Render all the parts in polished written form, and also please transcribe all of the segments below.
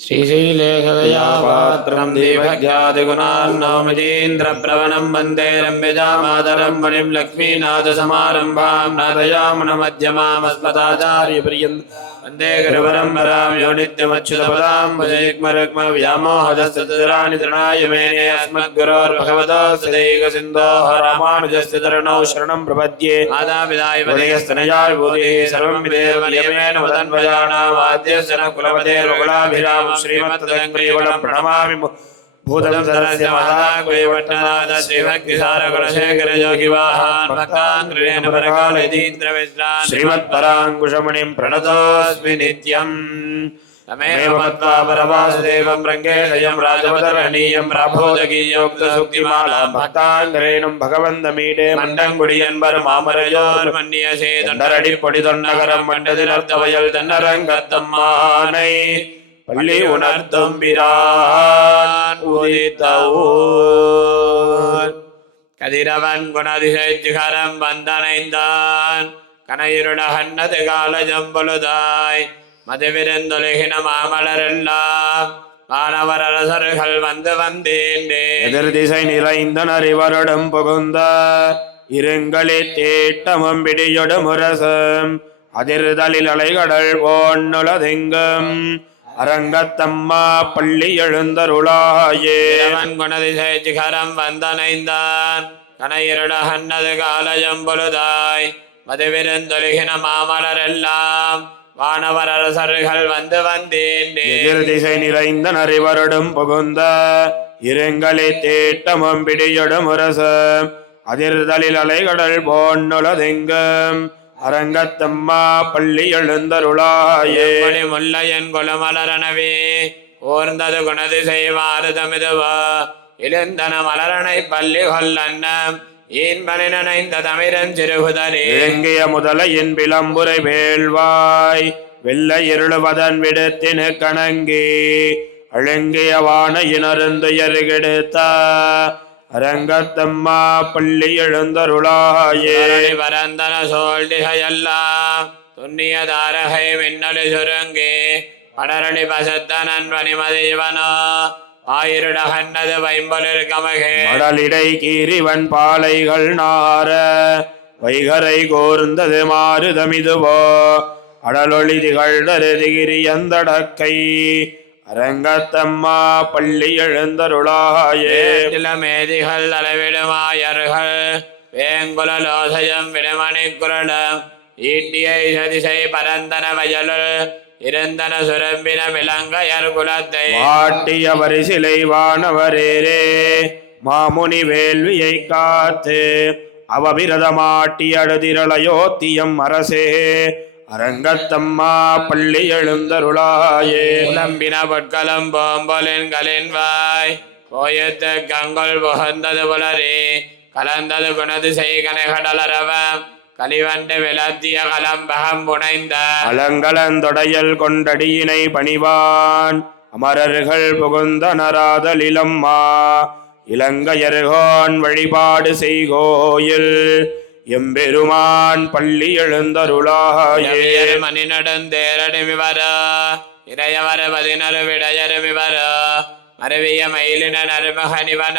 श्रीशैलेशदयापात्रं दीपज्ञातिगुणार्णवमतीन्द्रप्रवणं वन्दे रम्यजामातरं मणिं लक्ष्मीनाथसमारम्भां नाथयामुनमध्यमामस्मदाचार्यपर्यन्तं वन्दे गुरुपरम्परां यो नित्यमच्युतपदां भजयुग्मरुग्मव्यामोहदस्तराणि तृणाय मेने अस्मद्गुरोर्भगवतोऽस्य दैकसिन्धोः रामानुजस्य चरणौ शरणं प्रपद्ये आदापिदाय वदयस्तनयाय विभूतिः सर्वं विदेव नियमेन वदन्वयानावाद्यस्य न कुलपतेर्वकुलाभिराम श्रीमत्तदङ्ग्रीवलं प्रणमामि भूतं सरस्य महादाग्वैवट्टनाथ श्रीभक्तिसारकुलशेखर योगिवाहान् भक्ताङ्ग्रेण परकालयतीन्द्रविश्रान् श्रीमत्पराङ्कुशमुनिं प्रणतोऽस्मि नित्यम् तमेव मत्वा परवासुदेवं रङ्गेशयं राजवदर्हणीयं प्राबोधगीयोक्तसुक्तिमालां भक्ताङ्ग्रेणुं भगवन्तमीडे मण्डङ्गुडियन्बर मामरयोर्मन्यसे दण्डरडिപ്പൊडिदொன்னகரம் மண்டதிலர்த்தவயல் தன்னரங்கத்தம்மானை பள்ளி உணர்த்தும் பிரான் உதித்த ஊர் கதிரவன் குணதிசைச்சிகரம் வந்தனைந்தான் கனையிருளகன்னது காலஜம்பொழுதாய் மதுவிருந்தொழுகின மாமலரெல்லாம் வானவரரசர்கள் வந்து வந்தேண்டே எதிர் திசை நிறைந்தனர் இவருடன் புகுந்த இருங்களி தேட்டமும் பிடியொடு முரசம் அதிர்தலில் அலைகடல் போன்னுலதெங்கும் அரங்கத்தம்மா பள்ளி எழுந்தருளாயே குணதிசை சிகரம் வந்தனைந்தான் கனையிருளகன்னது காலஜம்பொழுதாய் மதுவிருந்தொழுகின மாமலரெல்லாம் வானவரரசர்கள் வந்து வந்தேண்டே எதிர் திசை நிறைந்தனர் இவருடன் புகுந்த இருங்களி தேட்டமும் பிடியொடு முரசம் அதிர்தலில் அலைகடல் போன்னுலதெங்கும் அரங்கத்தம்மா பள்ளி எழுந்தருளாயே முல்லையன் கொலுமலரணவே ஓர்ந்தது குணதிசை வாரதமிதுவா எழுந்தன மலரணை பள்ளி கொல்லன்னம் ஈன்பனை நனைந்த தமிழன் சிறுகுதலே இழங்கிய முதலையின் பிளம்புரை வேள்வாய் வெள்ள இருளுவதன் விடத்தினு கணங்கி அழங்கிய வானையினருந்து எருகெடுத்த அரங்கத்தம்மா பள்ளி எழுந்தருளாயே பரந்தன சோழ்திகையெல்லாம் துண்ணிய தாரகை மின்னலி சுருங்கி படரளி பசத்த நண்பனி மதிவனோ ஆயிருடகன்னது வைம்பொலிர் கமகே மடலிடை கீரிவன் பாலைகள் நார வைகரை கோர்ந்தது மாறுதமிதுவோ அடலொளி திகழ்தருதிகிரி அந்தடக்கை அரங்கத்தம்மா பள்ளி எழுந்தருளாயே மேதிகள் அளவிடுமாயர்கள் வேங்குலலோசயம் விடுமணி குரலம் ஈட்டியை சதிசை பரந்தன வயலுள் இருந்தன சுரம்பின விலங்கையர் குலத்தை வாட்டிய வரிசிலை வானவரேரே மாமுனி வேள்வியை காத்து அவபிரதமாட்டி அடுதிரளையோத்தியம் அரசே அரங்கத்தம்மா பள்ளி எழுந்தருளாயே உலம்பின பொற்களம் போம்பொலின்களின் வாய் போயத்து கங்கொள் புகந்தது புலரே கலந்தது குணதிசை கனைகடலரவம் கலிவண்டு விளத்திய கலம்பகம் புனைந்த அலங்கலந்தொடையல் கொண்டடியினை பணிவான் அமரர்கள் புகுந்தனராதலிலம்மா இலங்கையர்கோன் வழிபாடு செய்கோயில் எம்பெருமான் பள்ளி எழுந்தருளாயே மணி நடந்தேரடுமிவர இறையவர பதினரு விடையருமிவர மருவிய மயிலின நறுமகனிவன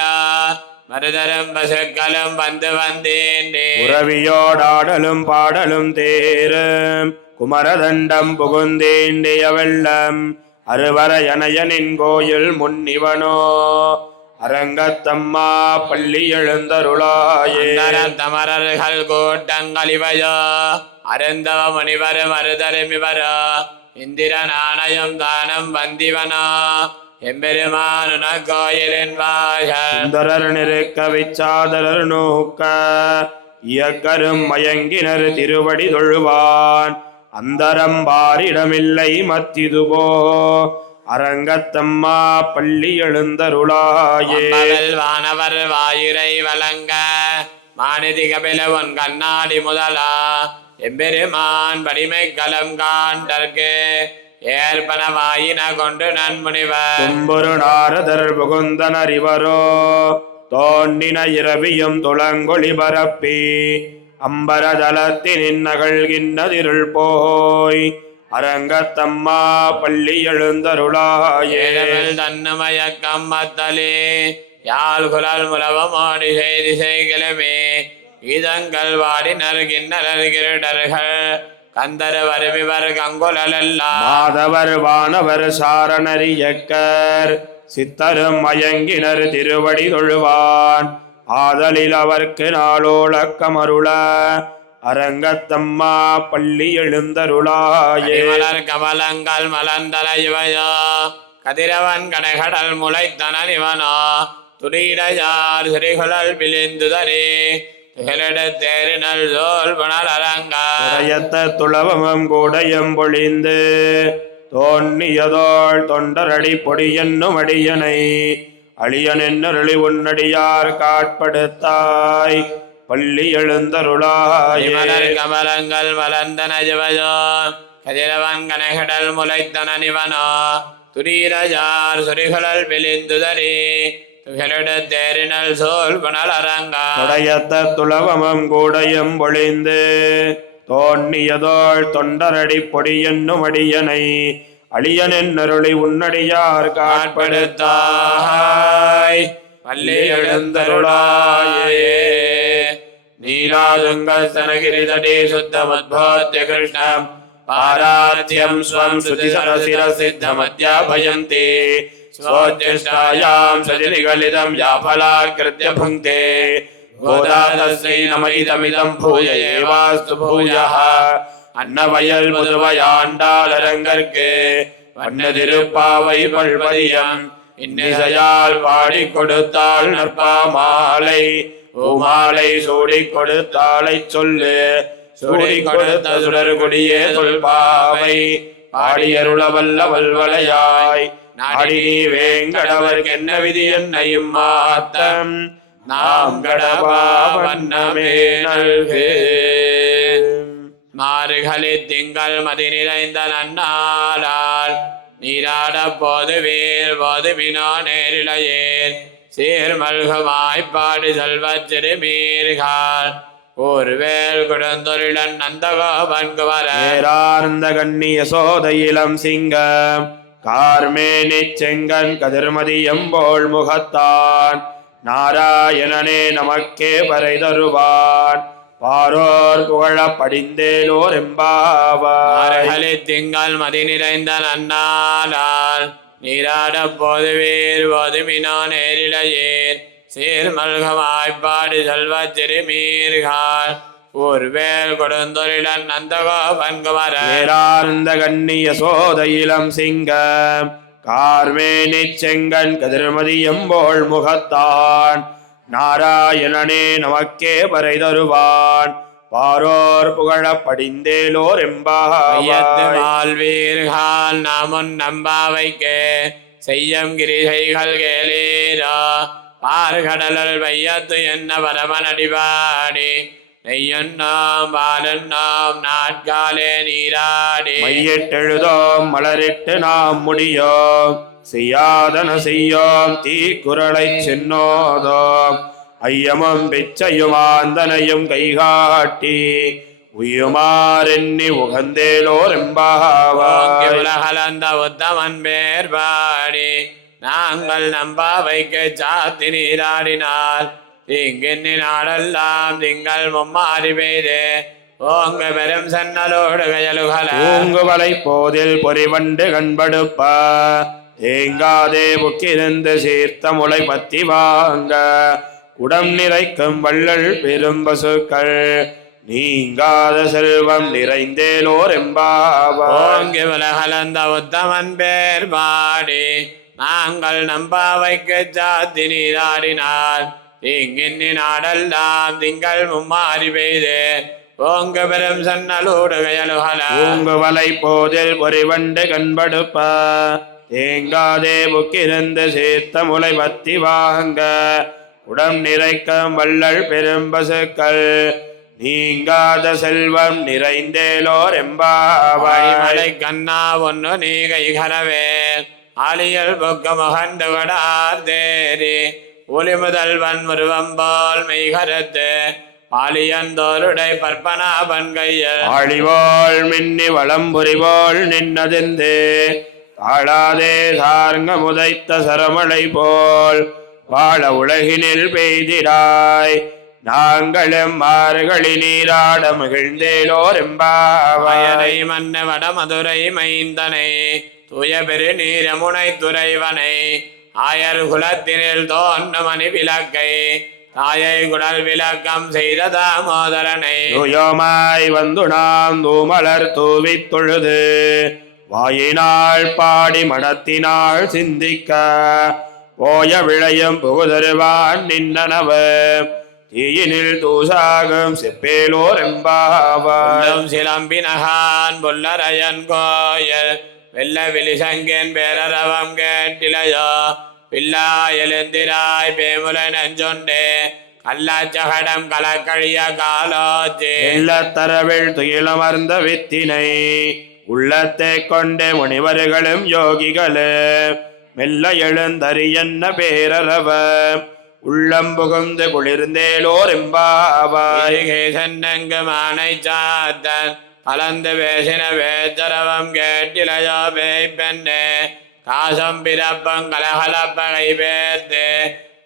மருதரும் பசுக்களும் வந்து வந்தேண்டே உறவியோடாடலும் பாடலும் தேரும் குமரதண்டம் புகுந்தேண்டிய வெள்ளம் அருவர யனையனின் கோயில் முன்னிவனோ அரங்கத்தம்மா பள்ளி எழுந்தருளாயே தமரர்கள் கூட்டங்களிவையோ அருந்தவ முனிவரும் அருதருமிவரோ இந்திர நாணயம் தானம் வந்திவனோ எம்பெருமான கோயிலின் வாசர் நிற்க விச்சாதரர் நோக்க இயக்கரும் மயங்கினர் திருவடி தொழுவான் அந்தரம் பாரிடமில்லை மத்திதுபோ அரங்கத்தம்மா பள்ளி எழுந்தருளாயே வானவர் வாயுரை வழங்க மாநிதி கபில உன் கண்ணாடி முதலா எம்பெருமான் வடிமை கலம் காண்டற்கு ஏற்பன வாயின கொண்டு நன்முனிவர் தும்புரு நாரதர் புகுந்தனர் இவரோ தோண்டின இரவியும் துளங்கொளி பரப்பி அம்பரதலத்தின் நகழ்கின்றதிருள் போய் அரங்கத்தம்மா பள்ளி எழுந்தருளாயே. ஏழமில் தன்னுமயக்கம் மத்தலே யாழ் குழல் முலவமாடி செய்தி செய்கிலமே இதங்கள் வாடி நறுகின்னலர் கிருடர்கள் கந்தர் வருவிவர் கங்குலெல்லாம் மாதவர் வானவர் சாரணரியக்கர் சித்தரும் மயங்கினர் திருவடி தொழுவான் ஆதலில் அவர்க்கு நாளோளக்கமருள அரங்கத்தம்மா பள்ளி எழுந்தருளாயே. மலர் கமலங்கள் மலர்ந்தல இவையோ கதிரவன் கடைகடல் முளைத்தனன் இவனோ துடியார் சிறிகுழல் பிழிந்துதரே தேரினல் சோல் புனல் அரங்க துளவமும் கூடையும் பொழிந்து தோன்னியதோள் தொண்டரடி பொடி என்னும் அடியனை அழியனென்னருளி உன்னடியார் காட்படுத்தாய் பள்ளி எழுந்தருளாயே. மலர் கமலங்கள் மலர்ந்தன ஜிவயோ கதிரவன் கனைகடல் முளைத்தனன் இவனோ துடியார் சொரிகுழல் பிழிந்துதரே தேரினல் சோல் புனல் அரங்க துளவமும் கூடையும் பொழிந்து தோன்னியதோள் தொண்டரடி பொடி என்னும் அடியனை அழியனென்னருளி உன்னடியார் காட்படுத்தாய் பள்ளி எழுந்தருளாயே. நீலாதுங்கள் சனகிரிதடே சுத்தமத்போத்ய கிருஷ்ணம் பாராத்யம் ஸ்வம் சுதிசரசிர சித்தமத்யாபயந்தே ஸ்வோத்யஷ்டாயாம் சஜனிகலிதம் யாபலாக்கிருத்ய புங்கே கோதாதஸ்யை நம இதமிதம் பூய ஏவாஸ்து பூயः அன்னவயல் முதுவையாண்டாளரங்கற்கு வண்ணதிருப்பாவை பல்வதியம் இன்னிசையால் பாடி கொடுத்தாள் நற்பாமாலை பூமாலை சூடி கொடுத்தாளை சொல்லு சூடி கொடுத்த சுடர் கொடியே சொல்பாவை பாடியருள வல்ல வல்வளையாய் நாடி வேங்கடவர்க்கு என்ன விதி என்னையும் மாத்தம் நாம் கடவா வண்ணமே நல்கு. மாறுகளி திங்கள் மதி நிறைந்த நன்னாளால் நீராட போது வீர் போது வினோ நேரிழையேர் சீர்மல்குமாய்ப்பாடி செல்வச் சிறுமீர்கள் ஒருவேல் கொடுந்தொருளன் நந்தகோபன்கு வரார்ந்த கண்ணிய சோதையிலம் சிங்கம் கார்மேனி செங்கன் கதிர்மதியம்போள் முகத்தான் நாராயணனே நமக்கே பறை தருவான் பாரோர் புகழ படிந்தேலோர் எம்பாவாய். திங்கள் மதி நிறைந்த நன்னாளால் நீராட போது வீர் போது மினோ நேரிழையேர் சீர்மல்கமாய்ப்பாடி செல்வச் சிறுமீர்கள் ஒருவேல் கொடுந்தொருளன் நந்தகோபன்கு வரார்ந்த கண்ணிய சோதையிலம் சிங்கம் கார்மேனி செங்கன் கதிர்மதியம்போள் முகத்தான் நாராயணனே நமக்கே பறை தருவான் பாரோர் புகழ படிந்தேலோர் எம்பாவாழ்வீர்கள் நாமுன் நம்பாவைக்கு செய்யம் கிரிகைகள் கேளீரோ பார்கடலல் வையத்து என்ன பரமனடிவாடி நெய்யன்னாம் பாலன்னாம் நாட்காலே நீராடி மையிட்டெழுதோம் மலரிட்டு நாம் முடியோம் செய்யாதன செய்யோம் தீக்குறளை சென்னோதோம் ஐயமும் பிச்சையுமாந்தனையும் கைகாட்டி உயுமாறெண்ணி உகந்தேலோர் எம்பாவாய். உலகலந்த உத்தமன் பேர் பாடி நாங்கள் நம்பாவைக்கு சாத்தி நீராடினால் தீங்கின்னி நாடெல்லாம் திங்கள் மும்மாறி பெய்து ஓங்கு பெரும் சன்னலோடு கயலுகல பூங்குவலை போதில் பொறிவண்டு கண்படுப்ப தேங்காதே புக்கிருந்து சீர்த்த முளை பத்தி வாங்க குடம் நிறைக்கும் வள்ளல் பெரும் பசுக்கள் நீங்காத செல்வம் நிறைந்தேலோர் எம்பாவாய். உலகலந்த உத்தமன் பேர் பாடி நாங்கள் நம்பாவைக்கு சாத்தி நீராடினால் தீங்கின்னி நாடெல்லாம் திங்கள் மும்மாறி பெய்து ஓங்கு பெரும் சன்னலோடு கயலுகல பூங்குவலை போதில் பொறிவண்டு கண்படுப்ப தேங்காதே புக்கிருந்து சீர்த்த முளை பத்தி வாங்க உடம் நிறைக்கும் வள்ளல் பெரும் பசுக்கள் நீங்காத செல்வம் நிறைந்தேலோர் எம்பாவாய். கண்ணா ஒன்னு நீ கைகரவே ஆலியல் பொக்க மகண்டு வடார் தேரி ஒளி முதல்வன் உருவம்பால் மெய்கரத்து பாலியந்தோருடை பற்பனாபன் கையில் ஆழிவாள் மின்னி வளம்புரிவாள் நின்னதெந்தே தாழாதே சார்ங்க முதைத்த சரமழை போல் வாழ உலகினில் பெய்திராய் நாங்களும் மாறுகளி நீராட மகிழ்ந்தேலோர் எம்பாவாய். வயனை மன்ன வட மதுரை மைந்தனை தூய பெரு நீரமுனை துறைவனை ஆயர் குலத்தினில் தோன்ற மணி விளக்கை தாயை குடல் விளக்கம் செய்த தாமோதரனை தூயோமாய் வந்து நாம் தூமலர் தூவித் தொழுது வாயினாள் பாடி மனத்தினாள் சிந்திக்க போய விளையும் புகுதருவான் நின்னனவ தீயினில் தூசாகும் செப்பேலோர் எம்பாவாய். சிலம்பினகான் புல்லரையன் கோயில் வெள்ள விழிசங்கேன் பேரரவம் கேட்டிலையோ பில்லா எழுந்திராய் பேமுல நெஞ்சொண்டே கல்லாச்சகடம் கலக்கழிய காலோச்சே இல்லத்தரவில் துயிலமர்ந்த வித்தினை உள்ளத்தை கொண்ட முனிவர்களும் யோகிகளும் மெல்ல எழுந்தறியன்ன பேரரவ உள்ளம் புகுந்து குளிர்ந்தேலோர் எம்பாவாய். சென்னங்கு மானை சாத்தன் கலந்து பேசின வேச்சரவம் கேட்டிலையோ பேய்பெண்ணே காசம் பிறப்பம் கலகலப்பகை பேர்த்து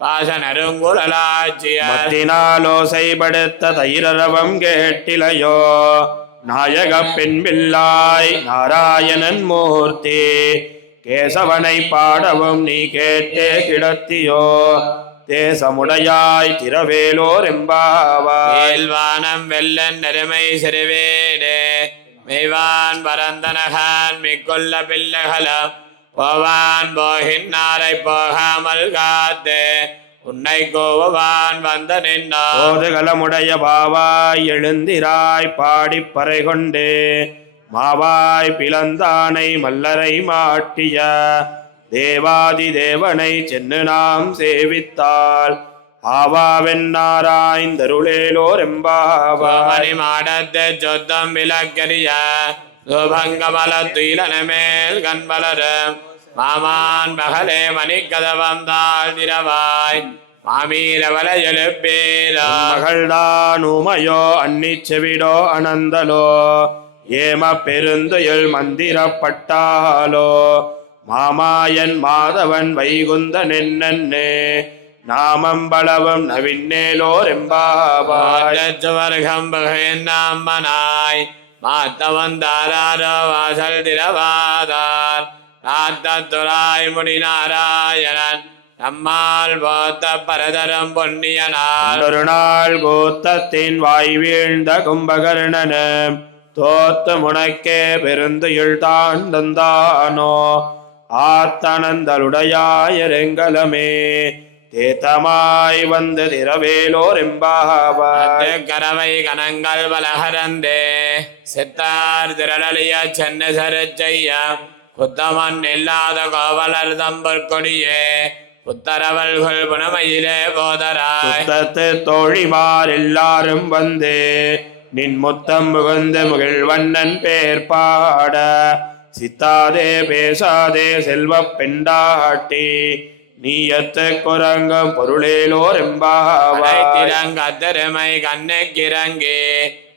பாச நறுங்குழலாட்சியார் மத்தினாலோசைப்படுத்த தைரரவம் கேட்டிலையோ நாயக பெண்பில்லாய் நாராயணன் மூர்த்தி கேசவனை பாடவும் நீ கேட்டே கிடத்தியோ தேசமுடையாய் திரவேலோர் எம்பாவாய். வானம் வெள்ளன் நெருமை சிறுவேடே மெய்வான் பரந்தனகான் மிக்குள்ள பிள்ளைகளும் போவான் போகின்னாரை போகாமல் காத்து உன்னை கோவான் வந்த நின்னார் போதுகளமுடைய பாவாய் எழுந்திராய் பாடிப் பறை கொண்டு மாவாய் பிளந்தானை மல்லரை மாட்டிய தேவாதி தேவனை சென்னு நாம் சேவித்தால் ஆவாவென்னாராய்ந்தருளேலோர் எம்பாவாய். மாடத்து சொத்தம் விளக்கரிய சுபங்கமல துயிலனமேல் கண்பலரும் மாமான் மகளே மணிக்கதவம் தாழ் திரவாய் மாமீரவல எழுப்பேரா மகள்தான் உமையோ அன்னிச்செவிடோ அனந்தலோ ஏம பெருந்துயில் மந்திரப்பட்டாலோ மாமாயன் மாதவன் வைகுந்தன் என்னே நாமம்பளவும் நவின்னேலோர் எம்பாவாய். சுவர்கம் நாமனாய் மாத்தவந்தாரோ வாசல் திரவாதார் காத்தத்துராய் முடி நாராயணன் நம்மால் போத்த பரதரம் பொன்னியனார். ஒரு நாள் கோத்தத்தின் வாய் வீழ்ந்த கும்பகர்ணனும் தோத்து முனைக்கே பெருந்துயில் தான் தந்தானோ ஆத்தனந்தலுடையாயரெங்கலமே தேத்தமாய் வந்து திரவேலோர் எம்பாவாய். கரவை கணங்கள் பலகரந்தே சித்தார் திரளிய சென்னை சரச்செய்ய புத்தமன் இல்லாத கோவலர் தம்பர் கொடியே புத்தரவல்கள் புனமையிலே போதராய். தோழிமார் எல்லாரும் வந்து நின் முத்தம் புகுந்து முகிழ்வண்ணன் பேர் பாட சித்தாதே பேசாதே செல்வ பெண்டாட்டி நீயத்து குரங்கம் பொருளேலோர் எம்பாவாய். திறங்கத்திருமை கண்ணுக்கிறங்கி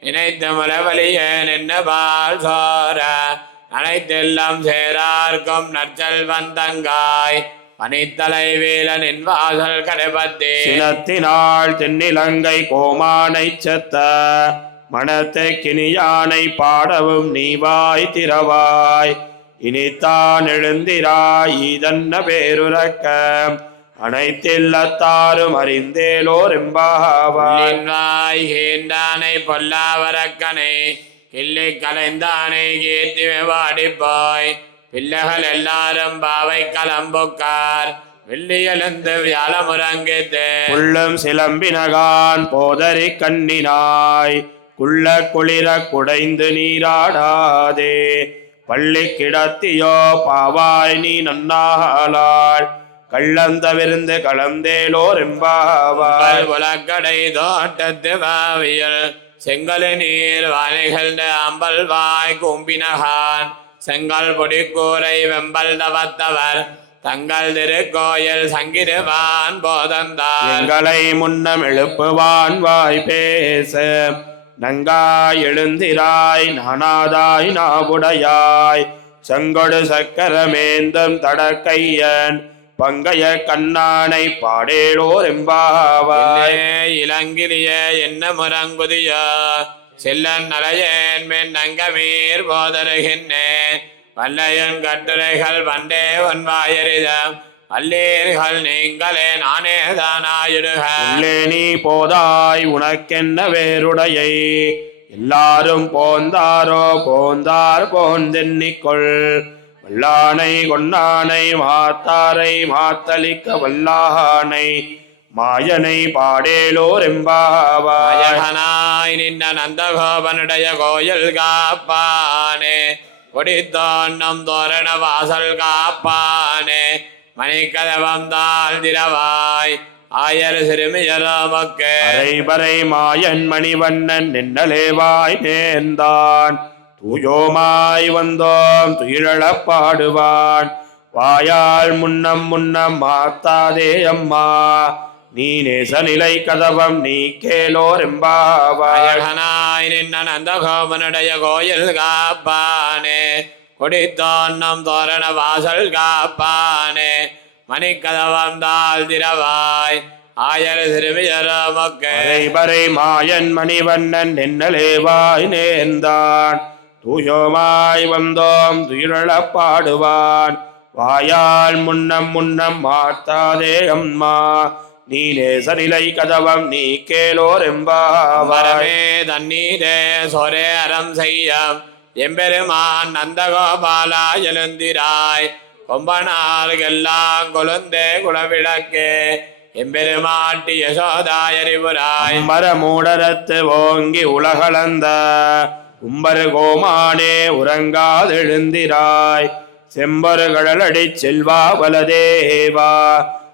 நினைத்து முலவலிய நின்ன பால் சோர அனைத்தெல்லாம் சேரார்க்கும் நற்சல் வந்தங்காய் பனித்தலை வீலனின் வாசல் கடைபத்தி சினத்தினாள் தென்னிலங்கை கோமானை செத்த மனத்தை கிணியானை பாடவும் நீவாய் திரவாய். இனித்தான் எழுந்திராய் இதன்ன பேருரக்க அனைத்தில்லத்தாரும் அறிந்தேலோர் எம்பாவாய். வாய்கேண்டானை பொல்லாவரக்கனை கிள்ளி கலைந்தானை கீர்த்தி வாடிப்போய் பிள்ளைகள் எல்லாரும் பாவை கலம்புக்கார் வெள்ளி எழுந்து வியாழமுறங்கித்து உள்ளம் சிலம்பினகான் போதறி கண்ணினாய் குள்ள குளிர குடைந்து நீராடாதே பள்ளி கிடத்தியோ பாவாய் நீ நன்னாளாள் கள்ளந்தவிருந்து கலந்தேலோர் எம்பாவாய். உலக்கடை தோட்டத்து வாவியல் செங்கல் நீர் வானைகள் அம்பல் வாய் கும்பினகான் செங்கல் பொடி கூரை வெம்பல் தவத்தவர் தங்கள் திருக்கோயில் சங்கிருவான் போதந்தார் எங்களை முன்னம் எழுப்புவான் வாய் பேச நங்காய் எழுந்திராய் நானாதாய் நாவுடையாய் செங்கொடு சக்கரமேந்தம் தடக்கையன் பங்கைய கண்ணானை பாடேலோர் எம்பாவாய் இளங்கிலிய என்ன முரங்குதிய செல்லன் நலையேன் மென் நங்கமீர் போதருகின்றேன் வல்லையன் கட்டுரைகள் வண்டே ஒன்வாயரிதம் அல்லீர்கள் நீங்களே நானே தானாயிடுக நீ போதாய் உனக்கென்ன வேறுடையை எல்லாரும் போந்தாரோ போந்தார் போந்தென்னிக்கொள் வல்லானை கொன்னானை மாத்தாரை மாத்தளிக்க வல்லானை மாயனை பாடேலோர் எம்பாவாய் அழகனாய் நின்ற நந்தகோபனுடைய கோயில் காப்பானே கொடித்தோன்னம் தோரண வாசல் காப்பானே மணிக்கதவம் தாழ் திரவாய் ஆயர் சிறுமியரோமக்கு அரைபறை மாயன் மணிவண்ணன் நின்னலேவாய் நேர்ந்தான் தூயோமாய் வந்தோம் துயிலப் பாடுவான் வாயால் முன்னம் முன்னம் மாத்தாதே அம்மா நீ நேசநிலை கதவம் நீ கேலோர் எம்பாவாய் அழகனாய் நின்ன நந்தகோபனுடைய கோயில் காப்பானே கொடித்தோன்னம் தோரண வாசல் காப்பானே மணிக்கதவம் தாழ் திரவாய் ஆயர் சிறுமியரோமக்கு அரைபறை மாயன் மணிவண்ணன் நின்னலேவாய் நேர்ந்தான் தூயோமாய் வந்தோம் துயிலப் பாடுவான் வாயால் முன்னம் முன்னம் மாத்தாதே அம்மா நீ நேசநிலை கதவம் நீ கேலோர் எம்பாவாய் வரமே தண்ணீரே சொரே அறம் செய்யம் எம்பெருமான் நந்தகோபாலா எழுந்திராய் கொம்பனார்கெல்லாம் கொழுந்தே குலவிளக்கே எம்பெருமாட்டி யசோதாயறிவுராய் மரமூடரத்து ஓங்கி உலகளந்த உம்பரு கோமானே உறங்காதெழுந்திராய் செம்பரு கடலடி செல்வா பலதேவா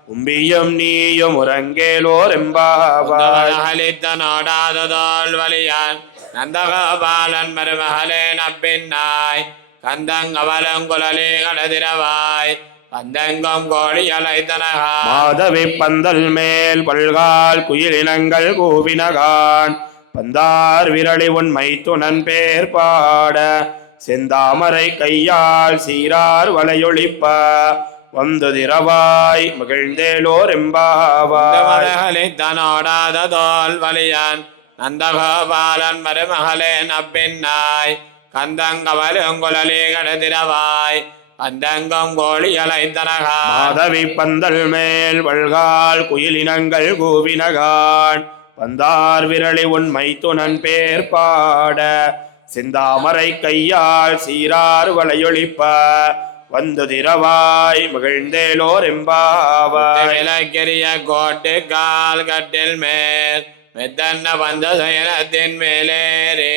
உம்பியும் நீயும் உறங்கேலோர் எம்பாவாய் அளித்த நாடாததோல் வலியான் நந்தகோபாலன் மருமகளே நப்பின்னாய் கந்தங்கவலங்குழலே கடதிரவாய் பந்தங்கம் கோழி அலைத்தனகா மாதவி பந்தல் மேல் பல்கால் குயிலினங்கள் கூவினகான் பந்தார் விரளி உண்மை துணன் பேர் பாட செந்தாமரை கையால் சீரார் வலையொழிப்ப வந்து திரவாய் மகிழ்ந்தேலோர் எம்பாவாய் அளித்த நாடாததோல் வலியான் நந்தகோபாலன் மருமகளே நப்பின்னாய் கந்தங்கவலங்குழலே கடதிரவாய் பந்தங்கம் கோழி அலைத்தனகா மாதவி பந்தல் மேல் வல்கால் குயிலினங்கள் கூவினகான் பந்தார் விரளி உண்மை துணன் பேர் பாட செந்தாமரை கையால் சீரார் வலையொழிப்ப வந்து திரவாய் மகிழ்ந்தேலோர் எம்பாவாய் விலக்கெரிய கோட்டு கால் கட்டில் மேல் மெத்தன்ன பந்த சயனத்தின் மேலேறி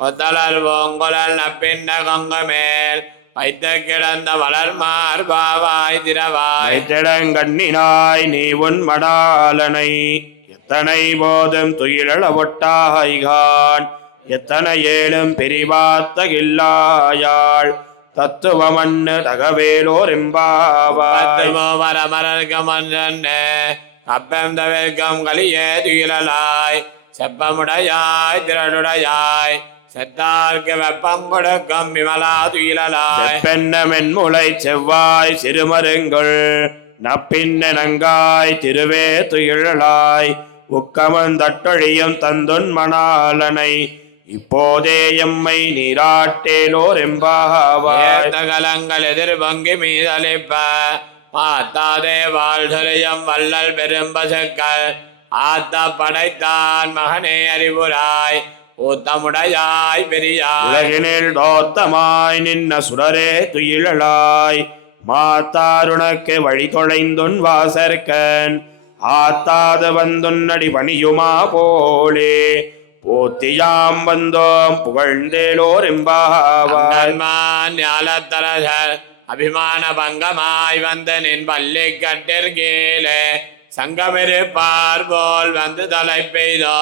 கொத்தலர் பூங்குழல் நப்பின்ன கொங்க மேல் வைத்து கிடந்த வளர்மார் பாவாய் திரவாய் திடங்கண்ணினாய் நீ உன் மடாலனை எத்தனை போதும் துயிலள ஒட்டாய்கான் எத்தனை ஏழும் பிரிவாத்தகில்லாயாள் தத்துவமன்னு தகவேலோர் எம்பாவாய் வரமரர்கமன்றே அப்பம் தவிர்க்கம் கலியே துயிலாய் செப்பமுடையாய் திரளுடையாய் செத்தார்க்கு வெப்பம் கொடுக்கும் விமலா துயிலாய் பெண்ண மென்முளை செவ்வாய் சிறுமருங்குள் நப்பின்ன நங்காய் திருவே துயிலாய் உக்கமந்தட்டொழியும் தந்துன் மணாலனை இப்போதே எம்மை நீராட்டேலோர் எம்பாவாய் கலங்கள் எதிர் பங்கி மீதளிப்ப மாத்தாதே வாழ்துரியம் வள்ளல் பெரும்பசுக்கள் ஆத்த படைத்தான் மகனே அறிவுராய் ஊத்தமுடையாய் பெரியாய் உலகினில் தோத்தமாய் நின்ன சுடரே துயிலாய் மாத்தாருணக்கு வழி தொலைந்துன் வாசற்கன் ஆத்தாது வந்துன்னடி பணியுமா போலே போத்தியாம் வந்தோம் புகழ்ந்தேலோர் எம்பாவாய் ஞாலத்தரசர் அபிமான பங்கமாய் வந்த நின் பள்ளி கட்டிற்கீழே சங்கமிருப்பார் போல் வந்து தலை பெய்தோ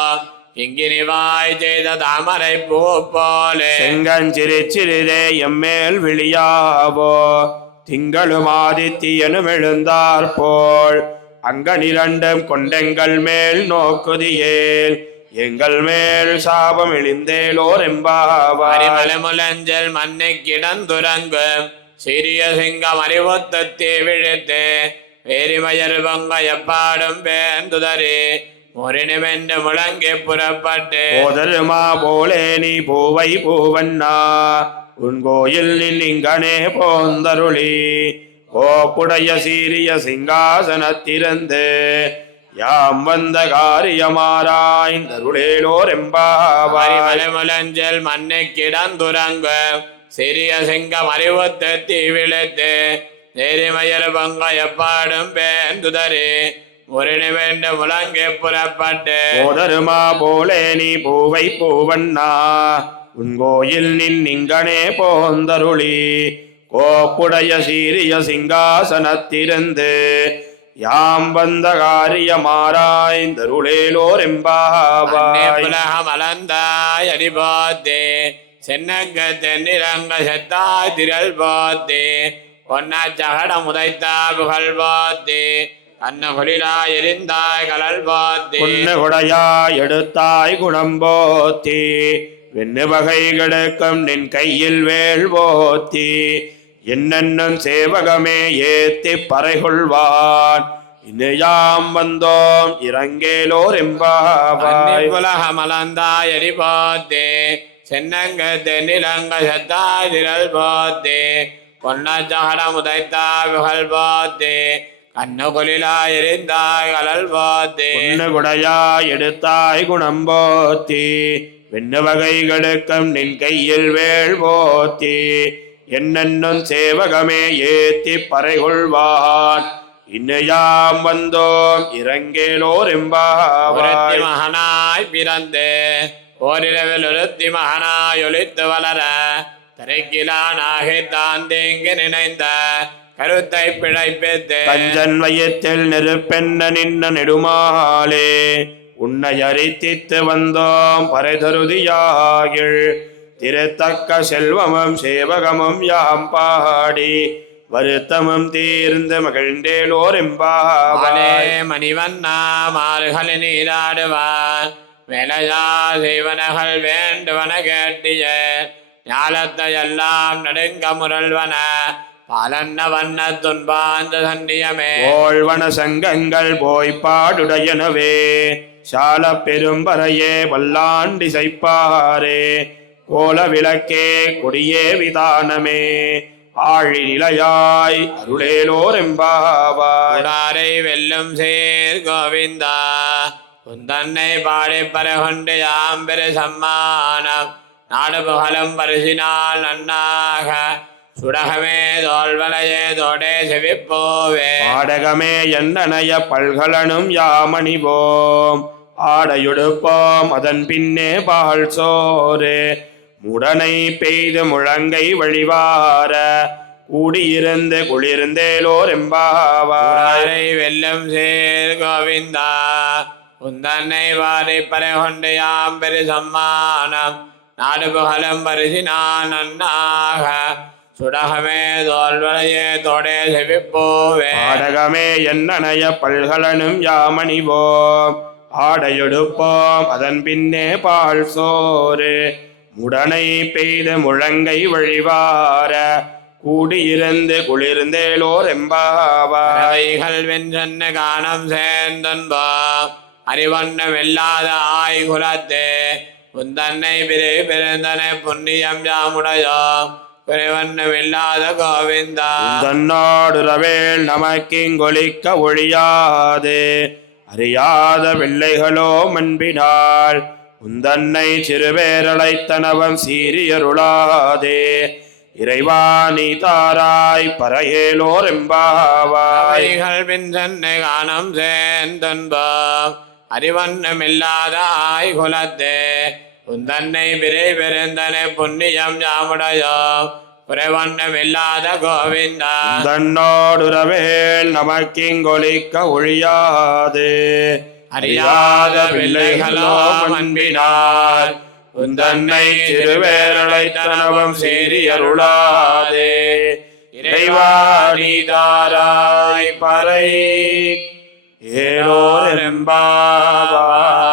இங்கினிவாய் செய்த தாமரை பூ போலே செங்கஞ்சிறு சிறிதே எம்மேல் விழியாவோ திங்களும் ஆதித்தியனும் எழுந்தாற்போல் அங்கனிரண்டும் கொண்டெங்கள் மேல் நோக்குதியேல் எங்கள் மேல் சாபம் இழிந்தேலோர் எம்பாவாய். மலமுலஞ்சல் மண்ணை கிடந்துறங்கும் சிறிய சிங்கம் அறிவுத்தத்தி விழித்து வேரிமயர் பொங்க எப்பாடும் பேந்துதறி முறினுமென்று முழங்கி புறப்பட்டு போதருமா போலே நீ பூவை பூவண்ணா உன் கோயில் நின்னிங்கனே போந்தருளி ஓப்புடைய சீரிய சிங்காசனத்திருந்து யாம் வந்த காரியமாராய்ந்தருளேலோர் எம்பாவாய். மலமுலஞ்சல் மண்ணை கிடந்துறங்கும் சிறிய சிங்கம் அறிவுத்தத்தி விழித்து வேரிமயர் பொங்க எப்பாடும் பேந்துதறி முறினுமென்று முழங்கி புறப்பட்டு போதருமா போலே நீ பூவை பூவண்ணா உன் கோயில் நின்னிங்கனே போந்தருளி கோப்புடைய சீரிய சிங்காசனத்திருந்து யாம் வந்த காரியமாராய்ந்தருளேலோர் எம்பாவாய். மலந்தாய் அடிபாத்தே சென்னங்க தென்னிலங்க செத்தாய் திரள் பாத்தே பொன்ன சகட முதைத்தா புகழ் பாத்தே அன்ன குளிராய் எரிந்தாய் கலல் பாத்தே உன்ன குடையாய் எடுத்தாய் குணம்போத்தி வெண்ணு வகைகளுக்கும் நின் கையில் வேள் போத்தி என்னென்னும் சேவகமே ஏத்தி பறைகொள்வான் இணையாம் வந்தோம் இறங்கேலோர் எம்பாவாய். மலந்தாய் அடிபாத்தே சென்னங்க தென்னிலங்க செத்தாய் திரள் பாத்தே பொன்ன சகட முதைத்தா புகழ் பாத்தே கண்ணு குளிராய் எரிந்தாய் கலல் பாத்தே உன்ன குடையாய் எடுத்தாய் குணம்போத்தி வெண்ணு வகைகளுக்கும் நின் கையில் வேள் போத்தி என்னென்னும் சேவகமே ஏத்தி பறைகொள்வான் இன்னையாம் வந்தோம் இறங்கேலோர் எம்பாவாய். மகனாய் பிறந்து ஓரிரவில் ஒருத்தி மகனாய் ஒளித்து வளர தரைக்கிலானாகி தான் தேங்கி நினைந்த கருத்தை பிழைப்பித்து கஞ்சன் வயத்தில் நெருப்பென்ன நின்ன நெடுமாலே உன்னை அரித்தித்து வந்தோம் பறைதருதியாகிள் திருத்தக்க செல்வமும் சேவகமும் யாம் பாடி வருத்தமும் தீர்ந்து மகிழ்ந்தேலோர் எம்பாவாய். மணிவண்ணா மாறுகளை நீராடுவார் வேலையா செய்வனகள் வேண்டுவன கேட்டிய ஞாலத்தை எல்லாம் நடுங்க முரல்வன பாலன்ன வண்ண துன்பாந்த சன்னியமே ஓழ்வன சங்கங்கள் போய்ப்பாடுடையனவே சால பெரும்பறையே வல்லாண்டி சைப்பாரே கோல விளக்கே கொடியே விதானமே ஆழி நிலையாய் அருளேலோர் எம்பாவாய். வெல்லும் சேர் கோவிந்தா உந்தன்னை பாடி பரகொண்டு யாம் பெரு சம்மானம் நாடு புகழும் பரிசினால் நன்னாக சுடகமே தோல்வலையே தோடே செவிப்போவே ஆடகமே என்னனைய பல்கலனும் யாமணிவோம் ஆடையுடுப்போம் அதன் பின்னே பால் சோறு முடனை பெய்து முழங்கை வழிவார கூடியிருந்து குளிர்ந்தேலோர் எம்பாவாய். வெல்லும் சேர் கோவிந்தா உந்தன்னை வாரி பரகொண்டு யாம் பெரு சம்மானம் நாடு புகழும் பரிசினால் நன்னாக சுடகமே தோல்வலையே தோடே செவிப்போவே ஆடகமே என்னனைய பல்கலனும் யாமணிவோம் ஆடையொடுப்போம் அதன் பின்னே பால் சோறு முடனை பெய்து முழங்கை வழிவார கூடியிருந்து குளிர்ந்தேலோர் எம்பாவாய். வென்றென்ன காணம் சேர்ந்தன்பா அறிவண்ணம் இல்லாத ஆய்குலத்தே உந்தன்னை பெருந்தனை புண்ணியம் யாமுடையோ குறைவண்ணம் இல்லாத கோவிந்தா தன்னாடுறவேல் நமக்கிங்கொலிக்க ஒழியாது அறியாத பிள்ளைகளோ மண்பினால் உந்தன்னை சிறுவேரழைத்தனவம் சீரியருளாதே இறைவா நீ தாராய் பறையேலோர் எம்பாவாய். பின்சன்னை காணம் சேர்ந்தன்பா அறிவண்ணமில்லாத ஆய்குலத்தே உந்தன்னை பெருந்தனை புண்ணியம் யாமுடையோ குறைவண்ணமில்லாத கோவிந்தா தன்னோடுறவேல் நமக்கிங்கொலிக்க ஒழியாது அறியாத பிள்ளைகளோ அன்பினால் உந்தன்னை சிறுவேரழைத்தனவம் சீரியருளாதே இறைவா நீதாராய் பறை ஏலோர் எம்பாவாய்.